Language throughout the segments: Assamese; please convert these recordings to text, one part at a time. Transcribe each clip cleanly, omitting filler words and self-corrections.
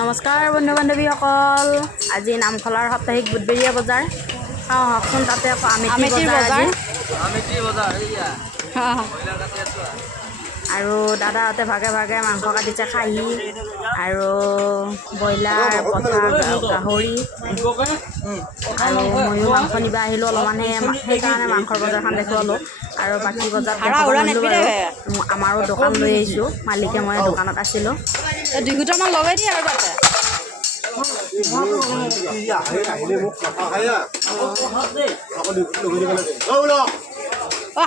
নমস্কাৰ বন্ধু বান্ধৱীসকল, আজি নামখলাৰ সাপ্তাহিক বুধবৰীয়া বজাৰ চাওঁ আহকচোন। তাতে আকৌ আমেথি বজাৰ আৰু দাদাহঁতে ভাগে ভাগে মাংস কাটিছে, খাহী আৰু ব্ৰইলাৰ, পঠা, গাহৰি আৰু ময়ো মাংস নিব আহিলোঁ অলপমান, সেইকাৰণে মাংসৰ বজাৰখন দেখুৱালোঁ। আৰু বাকী বজাৰ আমাৰো দোকান লৈ আহিছোঁ, মালিকে মই দোকানত আছিলোঁ। 2 ঘণ্টামান লগাই দিয়ে আৰু তাতে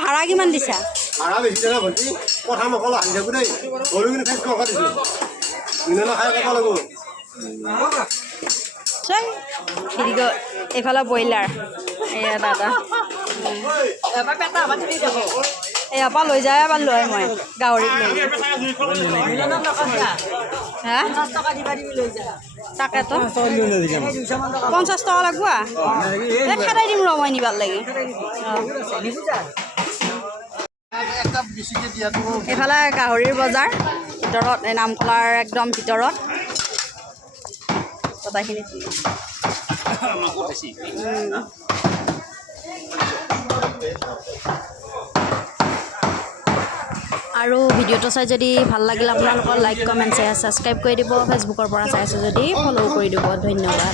হাৰা কিমান দিছা? ভাড়া বেছি জানা ভণ্টি, কথা নকলা আহি থাকো দেই, গৰু কিন্তু ফেচ নকা দিছোঁ মিনে খাই কথা লাগো। এইফালে ব্ৰইলাৰ, এয়া দাদা ইয়াৰ পৰা লৈ যায় এবাৰ লৈ মই গাহৰিক তাকেতো 50 টকা লাগব, খেদাই দিম ৰ মই নিবাৰ লাগে। এইফালে গাহৰিৰ বজাৰ ভিতৰত, এই নামখলাৰ একদম ভিতৰত বজাৰখিনি আৰু ভিডিঅ'টো চাই যদি ভাল লাগিল আপোনালোকৰ লাইক কমেণ্ট শ্বেয়াৰ ছাবস্ক্ৰাইব কৰি দিব। ফেচবুকৰ পৰা চাই আছে যদি ফ'ল' কৰি দিব। ধন্যবাদ।